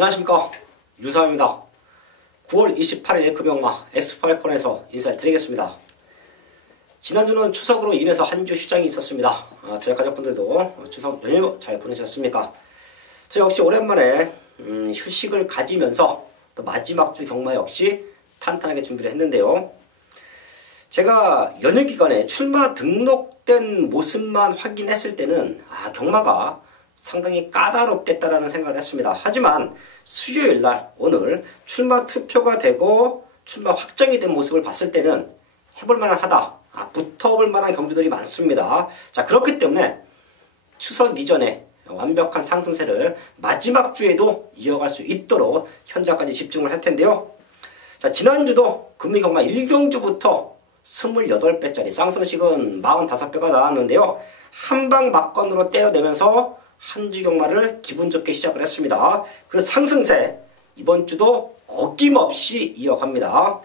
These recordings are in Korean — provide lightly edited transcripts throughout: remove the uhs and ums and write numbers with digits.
안녕하십니까, 유사입니다. 9월 28일 금요일마 엑스파일콘에서 인사를 드리겠습니다. 지난주는 추석으로 인해서 한 주 휴장이 있었습니다. 저희 가족분들도 추석 연휴 잘 보내셨습니까? 저 역시 오랜만에 휴식을 가지면서 또 마지막 주 경마 역시 탄탄하게 준비를 했는데요. 제가 연휴 기간에 출마 등록된 모습만 확인했을 때는 경마가 상당히 까다롭겠다라는 생각을 했습니다. 하지만 수요일날 오늘 출마 투표가 되고 출마 확정이 된 모습을 봤을 때는 해볼만한 하다, 붙어볼 만한 경주들이 많습니다. 자, 그렇기 때문에 추석 이전에 완벽한 상승세를 마지막 주에도 이어갈 수 있도록 현장까지 집중을 할 텐데요. 자, 지난주도 금리경마 1경주부터 28배짜리 쌍승식은 45배가 나왔는데요. 한방 막건으로 때려내면서 한주 경마를 기분 좋게 시작을 했습니다. 그 상승세 이번 주도 어김없이 이어갑니다.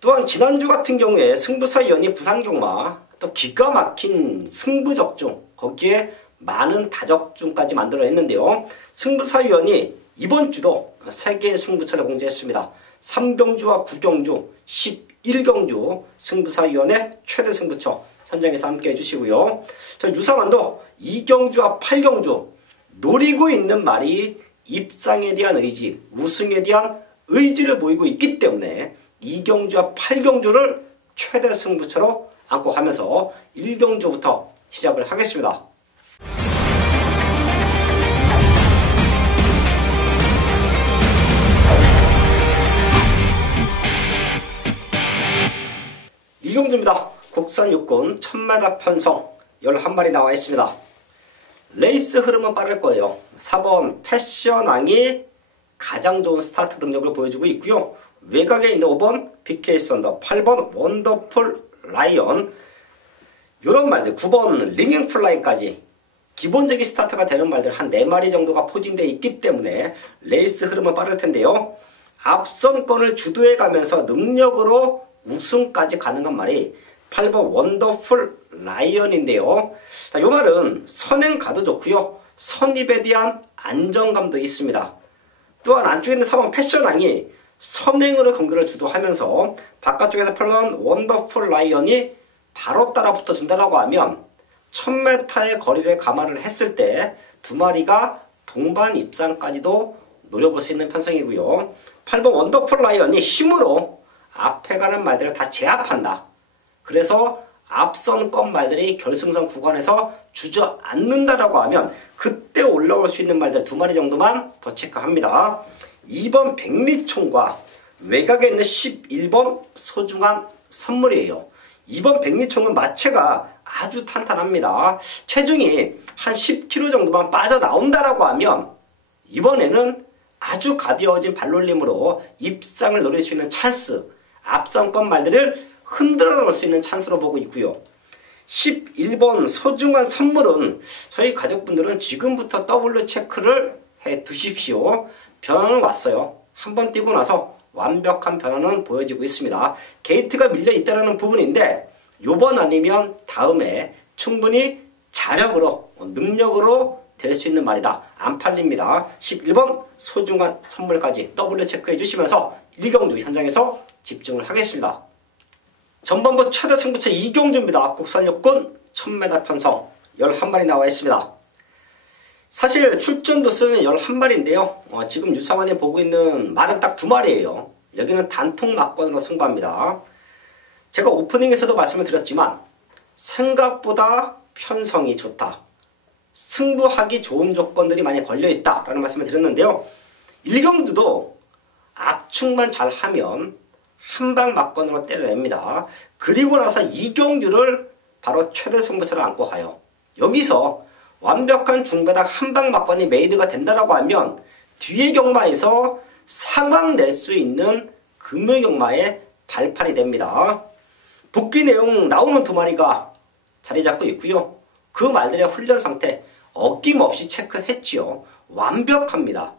또한 지난주 같은 경우에 승부사위원이 부산경마 또 기가 막힌 승부적중, 거기에 많은 다적중까지 만들어냈는데요. 승부사위원이 이번 주도 3개의 승부처를 공지했습니다. 3경주와 9경주, 11경주 승부사위원의 최대 승부처 현장에서 함께 해주시고요. 저 유상환도 2경주와 8경주 노리고 있는 말이 입상에 대한 의지, 우승에 대한 의지를 보이고 있기 때문에 2경주와 8경주를 최대 승부처로 안고 가면서 1경주부터 시작을 하겠습니다. 이경주입니다. 국산 육군 1000m 편성 11마리 나와 있습니다. 레이스 흐름은 빠를 거예요. 4번 패션왕이 가장 좋은 스타트 능력을 보여주고 있고요. 외곽에 있는 5번 BK 썬더, 8번 원더풀 라이언, 이런 말들, 9번 링잉 플라이까지 기본적인 스타트가 되는 말들 한 4마리 정도가 포진되어 있기 때문에 레이스 흐름은 빠를 텐데요. 앞선권을 주도해 가면서 능력으로 우승까지 가능한 말이 8번 원더풀 라이언인데요. 이 말은 선행 가도 좋고요. 선입에 대한 안정감도 있습니다. 또한 안쪽에 있는 4번 패션왕이 선행으로 경기를 주도하면서 바깥쪽에서 펼런 원더풀 라이언이 바로 따라 붙어준다고 하면 1000m의 거리를 감안을 했을 때 두 마리가 동반 입상까지도 노려볼 수 있는 편성이고요. 8번 원더풀 라이언이 힘으로 앞에 가는 말들을 다 제압한다. 그래서 앞선권 말들이 결승선 구간에서 주저앉는다라고 하면 그때 올라올 수 있는 말들 2마리 정도만 더 체크합니다. 2번 백리총과 외곽에 있는 11번 소중한 선물이에요. 2번 백리총은 마체가 아주 탄탄합니다. 체중이 한 10kg 정도만 빠져나온다라고 하면 이번에는 아주 가벼워진 발놀림으로 입상을 노릴 수 있는 찬스, 앞선권 말들을 흔들어 놓을 수 있는 찬스로 보고 있고요. 11번 소중한 선물은 저희 가족분들은 지금부터 W 체크를 해 두십시오. 변화는 왔어요. 한번 뛰고 나서 완벽한 변화는 보여지고 있습니다. 게이트가 밀려 있다는 부분인데 요번 아니면 다음에 충분히 자력으로, 능력으로 될 수 있는 말이다. 안 팔립니다. 11번 소중한 선물까지 W 체크해 주시면서 1경주 현장에서 집중을 하겠습니다. 전반부 최대 승부처 2경주입니다. 국산 육군 1000m 편성 11마리 나와 있습니다. 사실 출전 도수는 11마리인데요. 지금 유상환이 보고 있는 말은 딱 2마리예요. 여기는 단통 막건으로 승부합니다. 제가 오프닝에서도 말씀을 드렸지만 생각보다 편성이 좋다. 승부하기 좋은 조건들이 많이 걸려있다 라는 말씀을 드렸는데요. 1경주도 압축만 잘하면 한방 막건으로 때려냅니다. 그리고 나서 2경주를 바로 최대 승부처로 안고 가요. 여기서 완벽한 중배당 한방 막건이 메이드가 된다라고 하면 뒤에 경마에서 상황 낼 수 있는 금요 경마의 발판이 됩니다. 복귀 내용 나오는 2마리가 자리 잡고 있고요. 그 말들의 훈련 상태 어김없이 체크했지요. 완벽합니다.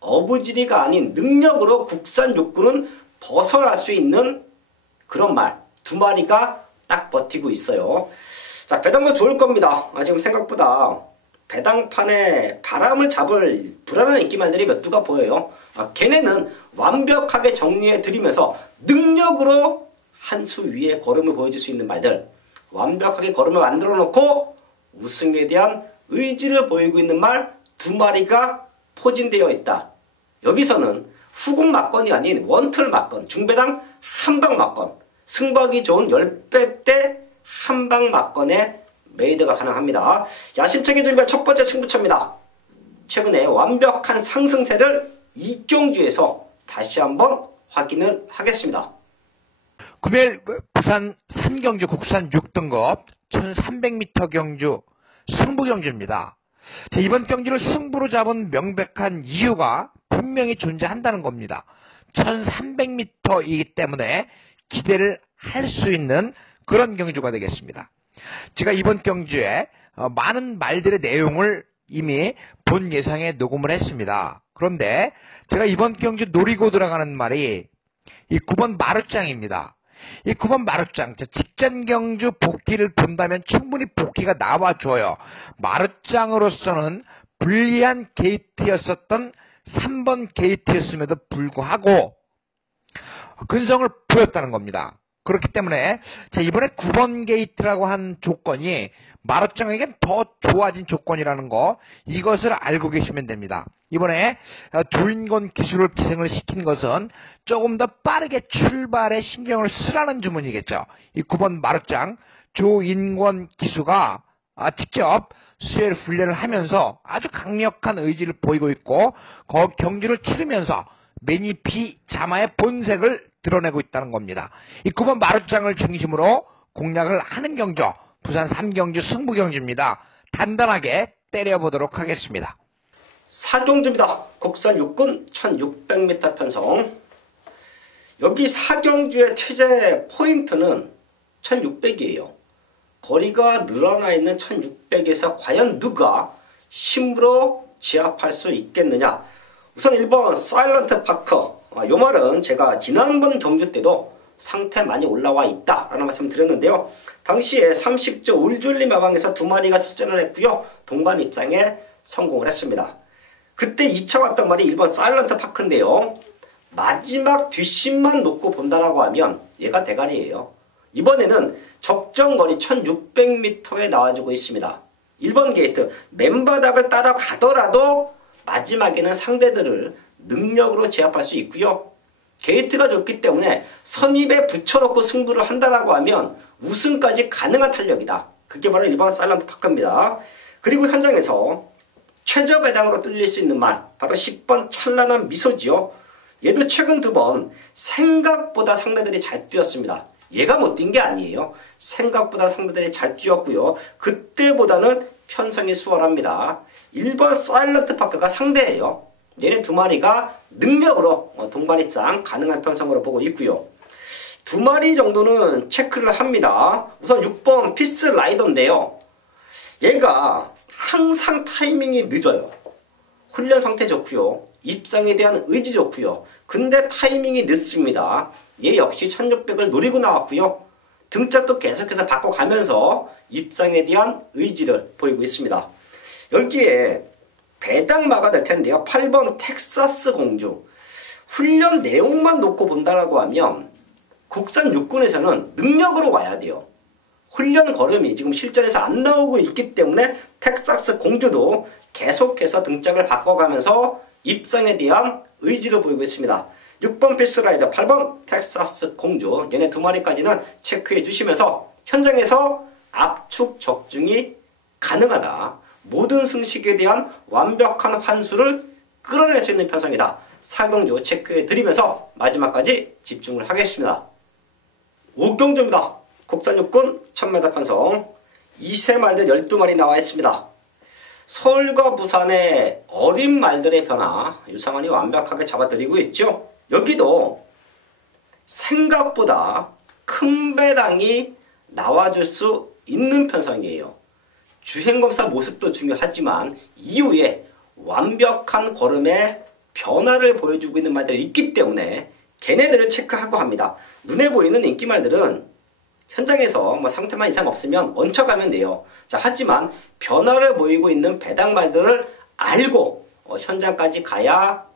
어부지리가 아닌 능력으로 국산 육군은 벗어날 수 있는 그런 말 2마리가 딱 버티고 있어요. 자, 배당도 좋을 겁니다. 지금 생각보다 배당판에 바람을 잡을 불안한 인기말들이 몇 두가 보여요. 걔네는 완벽하게 정리해드리면서 능력으로 한 수 위에 걸음을 보여줄 수 있는 말들, 완벽하게 걸음을 만들어 놓고 우승에 대한 의지를 보이고 있는 말 두 마리가 포진되어 있다. 여기서는 후공 막건이 아닌 원틀 막건, 중배당 한방 막건, 승부하기 좋은 10배 대 한방 막건에 메이드가 가능합니다. 야심차게 준비한 첫 번째 승부처입니다. 최근에 완벽한 상승세를 이경주에서 다시 한번 확인을 하겠습니다. 금요일 부산 3경주 국산 6등급 1300m 경주 승부경주입니다. 이번 경주를 승부로 잡은 명백한 이유가 분명히 존재한다는 겁니다. 1300m이기 때문에 기대를 할 수 있는 그런 경주가 되겠습니다. 제가 이번 경주에 많은 말들의 내용을 이미 본 예상에 녹음을 했습니다. 그런데 제가 이번 경주 노리고 들어가는 말이 이 9번 마루짱입니다. 이 9번 마루짱, 직전 경주 복귀를 본다면 충분히 복귀가 나와줘요. 마루짱으로서는 불리한 게이트였었던 3번 게이트였음에도 불구하고 근성을 보였다는 겁니다. 그렇기 때문에 이번에 9번 게이트라고 한 조건이 마루짱에겐 더 좋아진 조건이라는 거, 이것을 알고 계시면 됩니다. 이번에 조인권 기수를 기생을 시킨 것은 조금 더 빠르게 출발에 신경을 쓰라는 주문이겠죠. 이 9번 마루짱 조인권 기수가 직접 수혈 훈련을 하면서 아주 강력한 의지를 보이고 있고 경주를 치르면서 매니피 자마의 본색을 드러내고 있다는 겁니다. 이 9번 마루짱을 중심으로 공략을 하는 경주, 부산 3경주 승부경주입니다. 단단하게 때려보도록 하겠습니다. 4경주입니다. 국산 육군 1600m 편성. 여기 4경주의 퇴제 포인트는 1600이에요. 거리가 늘어나 있는 1600에서 과연 누가 힘으로 제압할 수 있겠느냐. 우선 1번 사일런트 파커. 이 말은 제가 지난번 경주 때도 상태 많이 올라와 있다 라는 말씀 드렸는데요. 당시에 30조 울줄리 마방에서 두 마리가 출전을 했고요. 동반 입상에 성공을 했습니다. 그때 2차 왔던 말이 1번 사일런트 파크인데요. 마지막 뒷심만 놓고 본다라고 하면 얘가 대가리예요. 이번에는 적정거리 1600m에 나와주고 있습니다. 1번 게이트 맨바닥을 따라가더라도 마지막에는 상대들을 능력으로 제압할 수 있고요. 게이트가 좋기 때문에 선입에 붙여놓고 승부를 한다라고 하면 우승까지 가능한 탄력이다. 그게 바로 1번 사일런트 파크입니다. 그리고 현장에서 최저 배당으로 뚫릴 수 있는 말, 바로 10번 찬란한 미소지요. 얘도 최근 2번 생각보다 상대들이 잘 뛰었습니다. 얘가 못 뛴 게 아니에요. 생각보다 상대들이 잘 뛰었고요. 그때보다는 편성이 수월합니다. 1번 사일런트 파크가 상대예요. 얘네 두 마리가 능력으로 동반 입상 가능한 편성으로 보고 있고요. 두 마리 정도는 체크를 합니다. 우선 6번 피스 라이더인데요. 얘가 항상 타이밍이 늦어요. 훈련 상태 좋고요. 입상에 대한 의지 좋고요. 근데 타이밍이 늦습니다. 얘 역시 1600을 노리고 나왔고요. 등짝도 계속해서 바꿔가면서 입상에 대한 의지를 보이고 있습니다. 여기에 배당 마가 될 텐데요. 8번 텍사스 공주. 훈련 내용만 놓고 본다라고 하면 국산 육군에서는 능력으로 와야 돼요. 훈련 걸음이 지금 실전에서 안 나오고 있기 때문에 텍사스 공주도 계속해서 등짝을 바꿔가면서 입상에 대한 의지를 보이고 있습니다. 6번 피스라이더, 8번 텍사스 공주, 얘네 두 마리까지는 체크해 주시면서 현장에서 압축 적중이 가능하다. 모든 승식에 대한 완벽한 환수를 끌어낼 수 있는 편성이다. 4경주 체크해 드리면서 마지막까지 집중을 하겠습니다. 5경주입니다. 국산 육군 1000m 편성. 2세 말들 12마리 나와 있습니다. 서울과 부산의 어린 말들의 변화 유상원이 완벽하게 잡아드리고 있죠. 여기도 생각보다 큰 배당이 나와줄 수 있는 편성이에요. 주행검사 모습도 중요하지만 이후에 완벽한 걸음의 변화를 보여주고 있는 말들이 있기 때문에 걔네들을 체크하고 합니다. 눈에 보이는 인기말들은 현장에서 뭐 상태만 이상 없으면 얹혀가면 돼요. 자, 하지만 변화를 보이고 있는 배당말들을 알고 현장까지 가야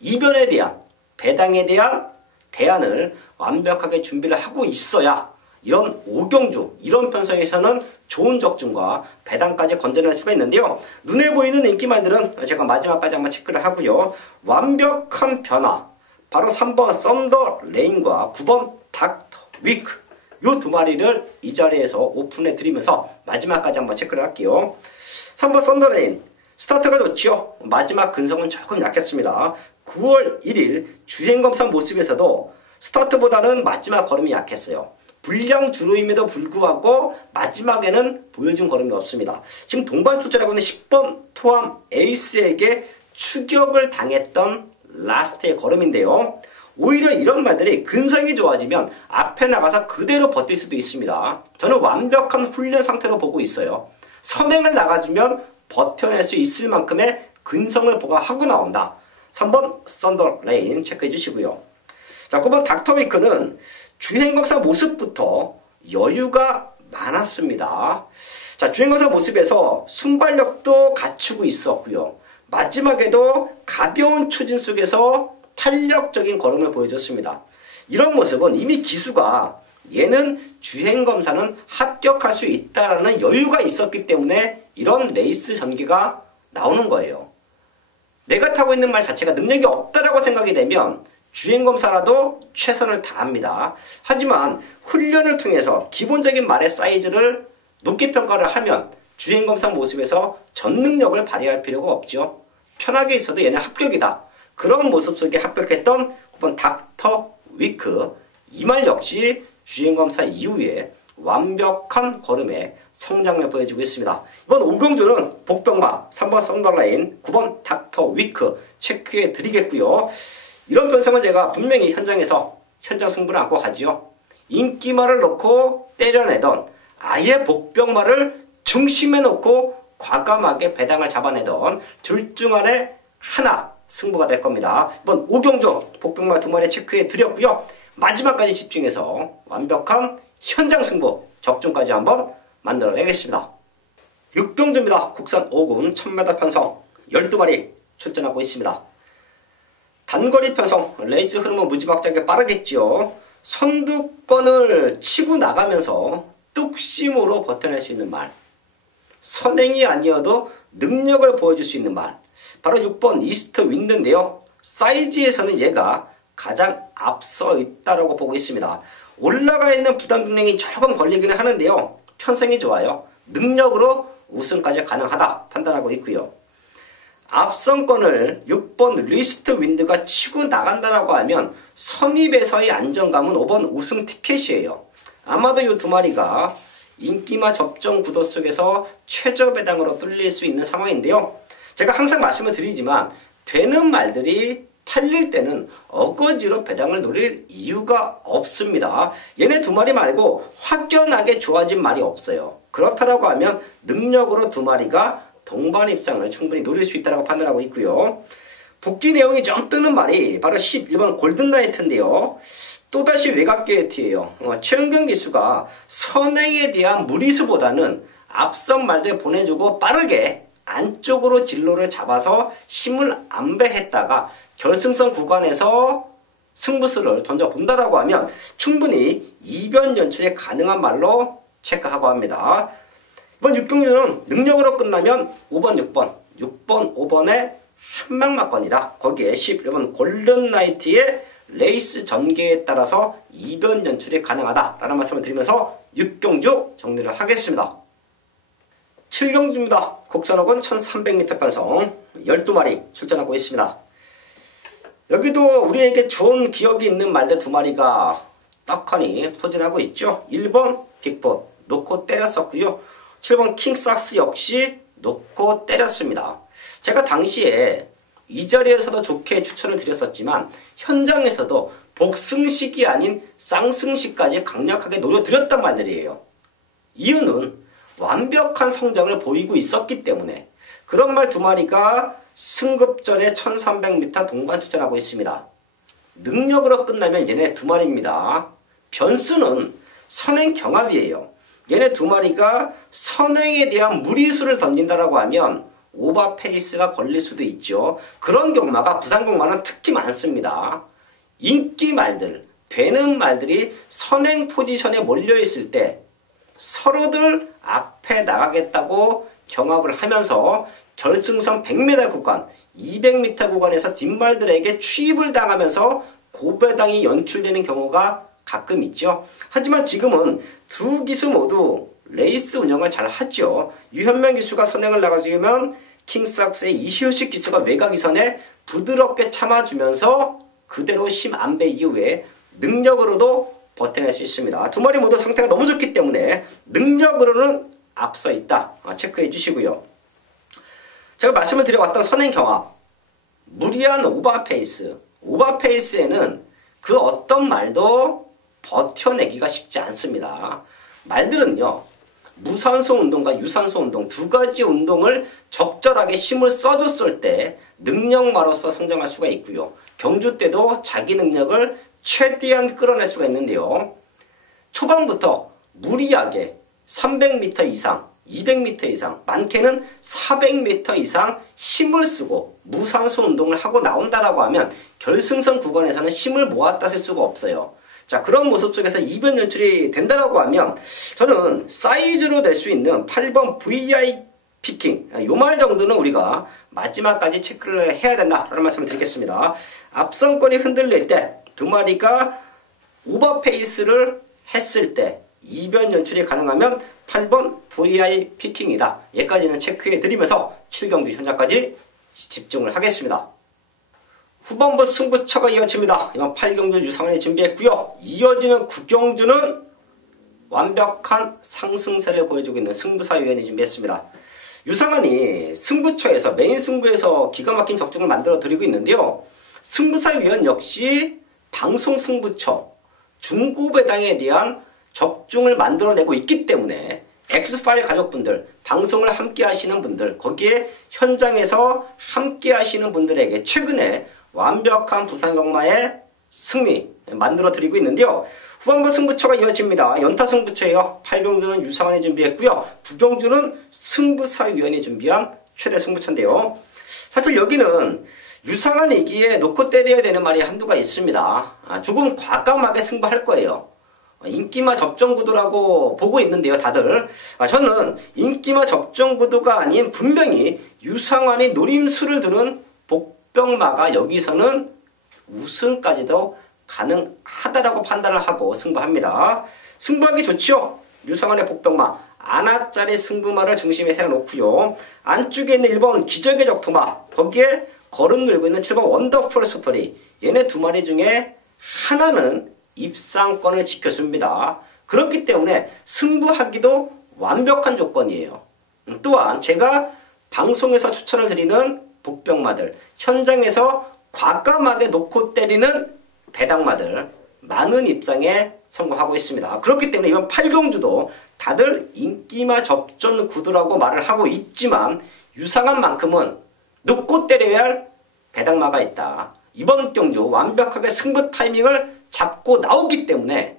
이변에 대한, 배당에 대한 대안을 완벽하게 준비를 하고 있어야 이런 오경주, 이런 편성에서는 좋은 적중과 배당까지 건져낼 수가 있는데요. 눈에 보이는 인기말들은 제가 마지막까지 한번 체크를 하고요. 완벽한 변화, 바로 3번 썬더 레인과 9번 닥터 위크, 요 두 마리를 이 자리에서 오픈해 드리면서 마지막까지 한번 체크를 할게요. 3번 썬더 레인, 스타트가 좋지요. 마지막 근성은 조금 약했습니다. 9월 1일 주행검사 모습에서도 스타트보다는 마지막 걸음이 약했어요. 불량 주로임에도 불구하고 마지막에는 보여준 걸음이 없습니다. 지금 동반 출전하고 있는 10번 토암 에이스에게 추격을 당했던 라스트의 걸음인데요. 오히려 이런 말들이 근성이 좋아지면 앞에 나가서 그대로 버틸 수도 있습니다. 저는 완벽한 훈련 상태로 보고 있어요. 선행을 나가주면 버텨낼 수 있을 만큼의 근성을 보강하고 나온다. 3번 썬더 레인 체크해 주시고요. 자, 9번 닥터 위크는 주행검사 모습부터 여유가 많았습니다. 자, 주행검사 모습에서 순발력도 갖추고 있었고요. 마지막에도 가벼운 추진 속에서 탄력적인 걸음을 보여줬습니다. 이런 모습은 이미 기수가 얘는 주행검사는 합격할 수 있다라는 여유가 있었기 때문에 이런 레이스 전개가 나오는 거예요. 내가 타고 있는 말 자체가 능력이 없다라고 생각이 되면 주행검사라도 최선을 다합니다. 하지만 훈련을 통해서 기본적인 말의 사이즈를 높게 평가를 하면 주행검사 모습에서 전 능력을 발휘할 필요가 없죠. 편하게 있어도 얘는 합격이다. 그런 모습 속에 합격했던 9번 닥터 위크, 이 말 역시 주행검사 이후에 완벽한 걸음에 성장을 보여주고 있습니다. 이번 오경주는 복병마 3번 썬더라인, 9번 닥터 위크 체크해 드리겠고요. 이런 변성은 제가 분명히 현장에서 현장 승부를 안고 가지요. 인기말을 놓고 때려내던, 아예 복병마를 중심에 놓고 과감하게 배당을 잡아내던 둘 중 안에 하나 승부가 될 겁니다. 이번 오경주 복병마 두 마리 체크해 드렸고요. 마지막까지 집중해서 완벽한 현장 승부 적중까지 한번 만들어내겠습니다. 육병주입니다. 국산 5군 1000m 편성 12마리 출전하고 있습니다. 단거리 편성, 레이스 흐름은 무지막지하게 빠르겠죠. 선두권을 치고 나가면서 뚝심으로 버텨낼 수 있는 말, 선행이 아니어도 능력을 보여줄 수 있는 말, 바로 6번 이스트 윈드인데요. 사이즈에서는 얘가 가장 앞서 있다고 보고 있습니다. 올라가 있는 부담 경량이 조금 걸리기는 하는데요. 편성이 좋아요. 능력으로 우승까지 가능하다 판단하고 있고요. 앞선권을 6번 리스트 윈드가 치고 나간다라고 하면 선입에서의 안정감은 5번 우승 티켓이에요. 아마도 이 두 마리가 인기마 접종 구도 속에서 최저 배당으로 뚫릴 수 있는 상황인데요. 제가 항상 말씀을 드리지만 되는 말들이 팔릴 때는 어거지로 배당을 노릴 이유가 없습니다. 얘네 두 마리 말고 확연하게 좋아진 말이 없어요. 그렇다라고 하면 능력으로 두 마리가 동반 입상을 충분히 노릴 수 있다고 판단하고 있고요. 복귀 내용이 좀 뜨는 말이 바로 11번 골든나이트인데요. 또다시 외곽게이트예요. 최은경 기수가 선행에 대한 무리수보다는 앞선 말들 보내주고 빠르게 안쪽으로 진로를 잡아서 힘을 안배했다가 결승선 구간에서 승부수를 던져본다라고 하면 충분히 이변 연출이 가능한 말로 체크하고 합니다. 이번 6경주는 능력으로 끝나면 5번, 6번, 6번, 5번의 한방막건이다. 거기에 11번 골든나이트의 레이스 전개에 따라서 이변 연출이 가능하다라는 말씀을 드리면서 6경주 정리를 하겠습니다. 7경주입니다. 국산호군 1300m 편성 12마리 출전하고 있습니다. 여기도 우리에게 좋은 기억이 있는 말들 두 마리가 떡하니 포진하고 있죠. 1번 빅풋 놓고 때렸었고요. 7번 킹삭스 역시 놓고 때렸습니다. 제가 당시에 이 자리에서도 좋게 추천을 드렸었지만 현장에서도 복승식이 아닌 쌍승식까지 강력하게 노려드렸단 말들이에요. 이유는 완벽한 성장을 보이고 있었기 때문에 그런 말 두 마리가 승급전에 1300m 동반 출전하고 있습니다. 능력으로 끝나면 얘네 두 마리입니다. 변수는 선행 경합이에요. 얘네 두 마리가 선행에 대한 무리수를 던진다라고 하면 오버페이스가 걸릴 수도 있죠. 그런 경마가 부산 경마는 특히 많습니다. 인기 말들, 되는 말들이 선행 포지션에 몰려있을 때 서로들 앞에 나가겠다고 경합을 하면서 결승선 100m 구간, 200m 구간에서 뒷말들에게 추입을 당하면서 고배당이 연출되는 경우가 가끔 있죠. 하지만 지금은 두 기수 모두 레이스 운영을 잘 하죠. 유현명 기수가 선행을 나가주면 킹삭스의 이효식 기수가 외곽이선에 부드럽게 참아주면서 그대로 심안배 이후에 능력으로도 버텨낼 수 있습니다. 두 마리 모두 상태가 너무 좋기 때문에 능력으로는 앞서 있다. 체크해 주시고요. 제가 말씀을 드려왔던 선행 경합, 무리한 오버페이스, 오버페이스에는 그 어떤 말도 버텨내기가 쉽지 않습니다. 말들은요, 무산소 운동과 유산소 운동 두 가지 운동을 적절하게 힘을 써줬을 때 능력마로서 성장할 수가 있고요. 경주 때도 자기 능력을 최대한 끌어낼 수가 있는데요. 초반부터 무리하게 300m 이상, 200m 이상, 많게는 400m 이상 힘을 쓰고 무산소 운동을 하고 나온다라고 하면 결승선 구간에서는 힘을 모았다 쓸 수가 없어요. 자, 그런 모습 속에서 이변 연출이 된다라고 하면 저는 사이즈로 낼 수 있는 8번 VI 피킹, 요 말 정도는 우리가 마지막까지 체크를 해야 된다라는 말씀을 드리겠습니다. 앞선권이 흔들릴 때 두 마리가 오버페이스를 했을 때 이변 연출이 가능하면 8번 VI 피킹이다. 여기까지는 체크해 드리면서 7경기 현장까지 집중을 하겠습니다. 후반부 승부처가 이어집니다. 이번 8경주 유상한이 준비했고요. 이어지는 9경주는 완벽한 상승세를 보여주고 있는 승부사 유현이 준비했습니다. 유상한이 승부처에서 메인 승부에서 기가 막힌 적중을 만들어 드리고 있는데요. 승부사 유현 역시 방송 승부처 중고배당에 대한 적중을 만들어내고 있기 때문에 엑스파일 가족분들, 방송을 함께 하시는 분들, 거기에 현장에서 함께 하시는 분들에게 최근에 완벽한 부산경마의 승리 만들어 드리고 있는데요. 후반부 승부처가 이어집니다. 연타 승부처예요. 8경주는 유상한이 준비했고요. 9경주는 승부사위원이 준비한 최대 승부처인데요. 사실 여기는 유상한 이기에 놓고 때려야 되는 말이 한두가 있습니다. 조금 과감하게 승부할 거예요. 인기마 접전구도라고 보고 있는데요, 다들. 저는 인기마 접전구도가 아닌 분명히 유상한이 노림수를 두는 복병마가 여기서는 우승까지도 가능하다라고 판단을 하고 승부합니다. 승부하기 좋죠. 유상한의 복병마 아나짜리 승부마를 중심에 세워놓고요. 안쪽에 있는 1번 기적의 적토마, 거기에 걸음 늘고 있는 7번 원더풀 스토리, 얘네 두 마리 중에 하나는 입상권을 지켜줍니다. 그렇기 때문에 승부하기도 완벽한 조건이에요. 또한 제가 방송에서 추천을 드리는 복병마들, 현장에서 과감하게 놓고 때리는 배당마들 많은 입상에 성공하고 있습니다. 그렇기 때문에 이번 8경주도 다들 인기마 접전 구도라고 말을 하고 있지만 유상한 만큼은 놓고 때려야 할 배당마가 있다. 이번 경주 완벽하게 승부 타이밍을 잡고 나오기 때문에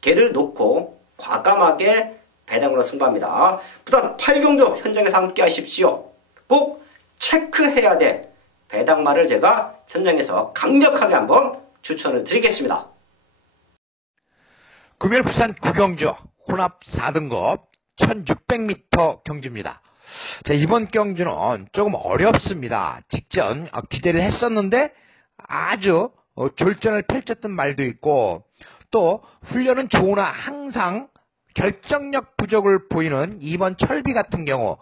걔를 놓고 과감하게 배당으로 승부합니다. 부산 8경주 현장에서 함께 하십시오. 꼭 체크해야 될 배당마를 제가 현장에서 강력하게 한번 추천을 드리겠습니다. 금요일 부산 9경주 혼합 4등급 1600m 경주입니다. 자, 이번 경주는 조금 어렵습니다. 직전 기대를 했었는데 아주 졸전을 펼쳤던 말도 있고, 또 훈련은 좋으나 항상 결정력 부족을 보이는 이번 철비 같은 경우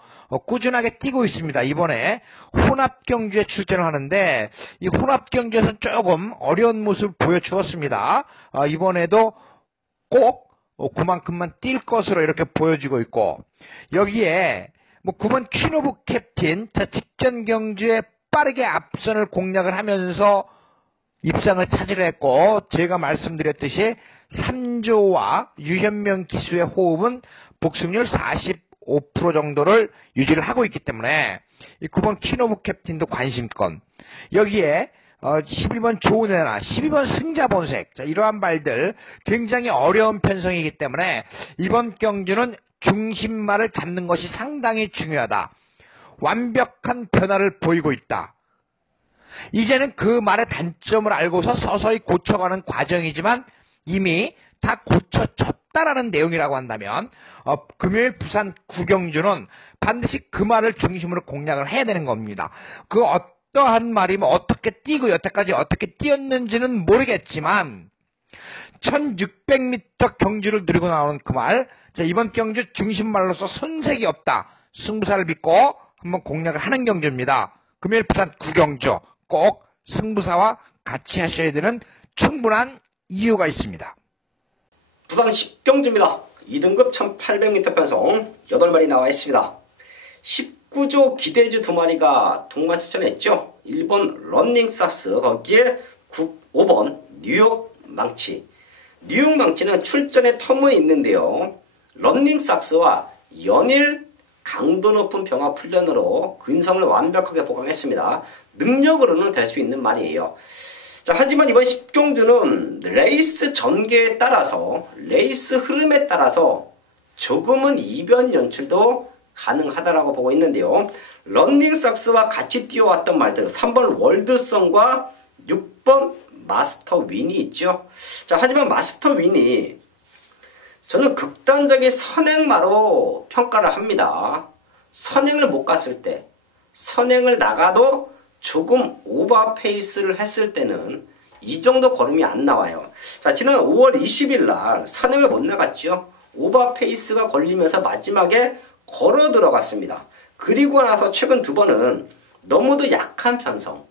꾸준하게 뛰고 있습니다. 이번에 혼합경주에 출전을 하는데 이 혼합경주에서 조금 어려운 모습을 보여주었습니다. 이번에도 꼭 그만큼만 뛸 것으로 이렇게 보여지고 있고, 여기에 9번 퀸오브 캡틴, 직전 경주에 빠르게 앞선을 공략을 하면서 입상을 차지를 했고, 제가 말씀드렸듯이 3조와 유현명 기수의 호흡은 복승률 45% 정도를 유지를 하고 있기 때문에 이 9번 퀸오브 캡틴도 관심권, 여기에 11번 조은혜나 12번 승자본색, 자, 이러한 말들 굉장히 어려운 편성이기 때문에 이번 경주는 중심말을 잡는 것이 상당히 중요하다. 완벽한 변화를 보이고 있다. 이제는 그 말의 단점을 알고서 서서히 고쳐가는 과정이지만 이미 다 고쳐졌다라는 내용이라고 한다면 금요일 부산 구경주는 반드시 그 말을 중심으로 공략을 해야 되는 겁니다. 그 어떠한 말이면 어떻게 뛰고 여태까지 어떻게 뛰었는지는 모르겠지만 1600m 경주를 누리고 나오는 그 말, 자, 이번 경주 중심말로서 손색이 없다. 승부사를 믿고 한번 공략을 하는 경주입니다. 금요일 부산 구경주 꼭 승부사와 같이 하셔야 되는 충분한 이유가 있습니다. 부산 10경주입니다. 2등급 1800m 편성 8마리 나와 있습니다. 19조 기대주 2마리가 동반 추천했죠. 1번 런닝삭스, 거기에 5번 뉴욕 망치. 뉴욕 망치는 출전의 텀은 있는데요. 런닝삭스와 연일 강도 높은 병합 훈련으로 근성을 완벽하게 보강했습니다. 능력으로는 될 수 있는 말이에요. 자, 하지만 이번 10경주는 레이스 전개에 따라서, 레이스 흐름에 따라서 조금은 이변 연출도 가능하다라고 보고 있는데요. 런닝삭스와 같이 뛰어왔던 말들, 3번 월드성과 6번 마스터 윈이 있죠. 자, 하지만 마스터 윈이 저는 극단적인 선행마로 평가를 합니다. 선행을 못 갔을 때, 선행을 나가도 조금 오버 페이스를 했을 때는 이 정도 걸음이 안 나와요. 자, 지난 5월 20일 날 선행을 못 나갔죠. 오버 페이스가 걸리면서 마지막에 걸어 들어갔습니다. 그리고 나서 최근 2번은 너무도 약한 편성,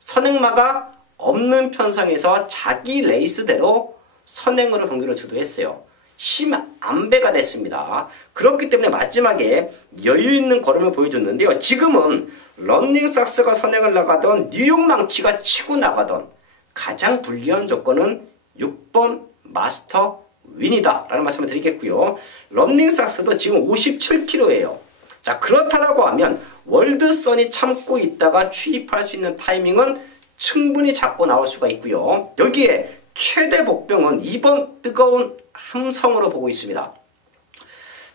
선행마가 없는 편성에서 자기 레이스대로 선행으로 경기를 주도했어요. 심안배가 됐습니다. 그렇기 때문에 마지막에 여유있는 걸음을 보여줬는데요. 지금은 런닝삭스가 선행을 나가던 뉴욕 망치가 치고 나가던 가장 불리한 조건은 6번 마스터 윈이다 라는 말씀을 드리겠고요. 런닝삭스도 지금 57kg예요. 자, 그렇다라고 하면 월드선이 참고 있다가 추입할 수 있는 타이밍은 충분히 잡고 나올 수가 있고요. 여기에 최대 복병은 2번 뜨거운 함성으로 보고 있습니다.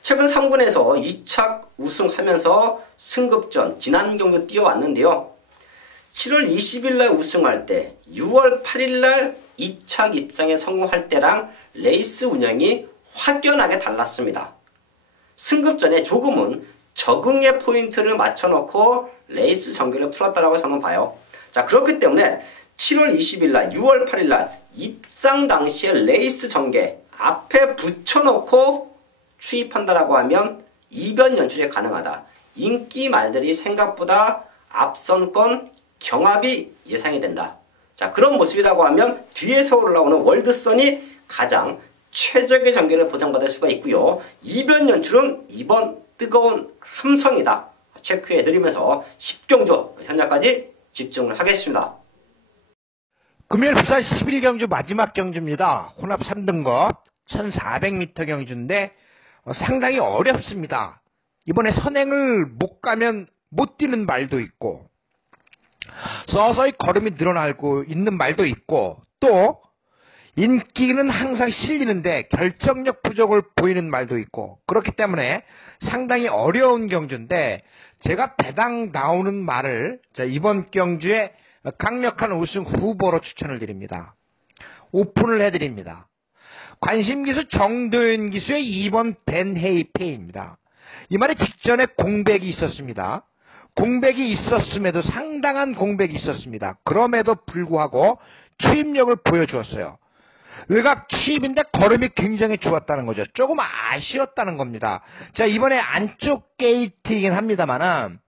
최근 3군에서 2착 우승하면서 승급전 지난 경주 뛰어왔는데요. 7월 20일 날 우승할 때 6월 8일 날 2착 입장에 성공할 때랑 레이스 운영이 확연하게 달랐습니다. 승급전에 조금은 적응의 포인트를 맞춰놓고 레이스 전개를 풀었다라고 저는 봐요. 자, 그렇기 때문에 7월 20일 날 6월 8일 날 입상 당시에 레이스 전개 앞에 붙여놓고 추입한다라고 하면 이변 연출이 가능하다. 인기 말들이 생각보다 앞선권 경합이 예상이 된다. 자, 그런 모습이라고 하면 뒤에서 올라오는 월드선이 가장 최적의 전개를 보장받을 수가 있고요. 이변 연출은 이번 뜨거운 함성이다. 체크해드리면서 10경주 현장까지 집중을 하겠습니다. 금요일 부산 11경주 마지막 경주입니다. 혼합 3등급 1400m 경주인데 상당히 어렵습니다. 이번에 선행을 못 가면 못 뛰는 말도 있고 서서히 걸음이 늘어나고 있는 말도 있고 또 인기는 항상 실리는데 결정력 부족을 보이는 말도 있고 그렇기 때문에 상당히 어려운 경주인데 제가 배당 나오는 말을 이번 경주에 강력한 우승 후보로 추천을 드립니다. 오픈을 해드립니다. 관심기수 정도현 기수의 2번 벤헤이페이입니다. 이 말에 직전에 공백이 있었습니다. 공백이 있었음에도 상당한 공백이 있었습니다. 그럼에도 불구하고 추입력을 보여주었어요. 외곽 추입인데 걸음이 굉장히 좋았다는 거죠. 조금 아쉬웠다는 겁니다. 자, 이번에 안쪽 게이트이긴 합니다만은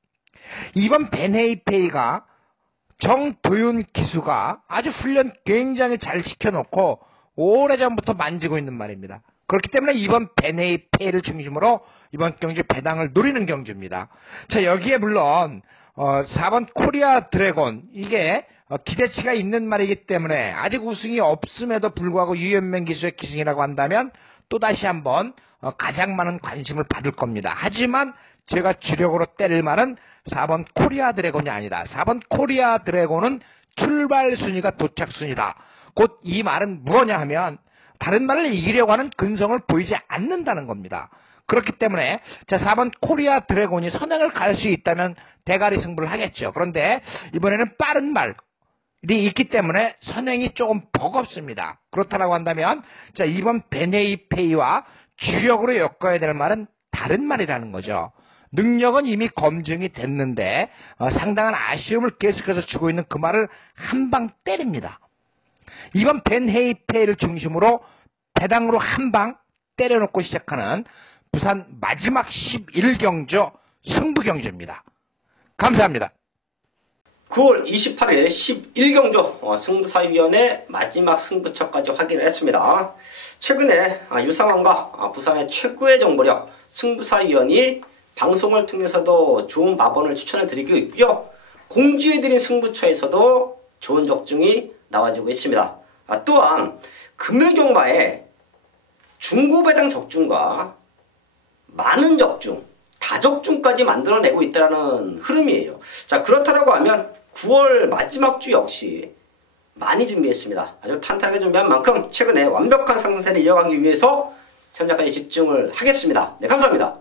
이번 벤헤이페이가 정도윤 기수가 아주 훈련 굉장히 잘 시켜놓고 오래전부터 만지고 있는 말입니다. 그렇기 때문에 이번 벤헤이페이를 중심으로 이번 경주 배당을 노리는 경주입니다. 자, 여기에 물론 4번 코리아 드래곤 이게 기대치가 있는 말이기 때문에 아직 우승이 없음에도 불구하고 유연명 기수의 기승이라고 한다면 또다시 한번 가장 많은 관심을 받을 겁니다. 하지만 제가 주력으로 때릴 말은 4번 코리아 드래곤이 아니다. 4번 코리아 드래곤은 출발 순위가 도착 순위다. 곧 이 말은 무엇냐 하면 다른 말을 이기려고 하는 근성을 보이지 않는다는 겁니다. 그렇기 때문에 자 4번 코리아 드래곤이 선행을 갈 수 있다면 대가리 승부를 하겠죠. 그런데 이번에는 빠른 말이 있기 때문에 선행이 조금 버겁습니다. 그렇다고 한다면 자 2번 베네이페이와 주역으로 엮어야 될 말은 다른 말이라는 거죠. 능력은 이미 검증이 됐는데 상당한 아쉬움을 계속해서 주고 있는 그 말을 한 방 때립니다. 2번 벤헤이페이를 중심으로 배당으로 한 방 때려놓고 시작하는 부산 마지막 11경주 승부경주입니다. 감사합니다. 9월 28일 11경주 승부사위원회 마지막 승부처까지 확인을 했습니다. 최근에 유상원과 부산의 최고의 정보력 승부사위원이 방송을 통해서도 좋은 마번을 추천해 드리고 있고요. 공지해드린 승부처에서도 좋은 적중이 나와주고 있습니다. 또한 금요경마에 중고배당 적중과 많은 적중, 다적중까지 만들어내고 있다는 흐름이에요. 자, 그렇다고 하면 9월 마지막 주 역시 많이 준비했습니다. 아주 탄탄하게 준비한 만큼 최근에 완벽한 상승세를 이어가기 위해서 현재까지 집중을 하겠습니다. 네, 감사합니다.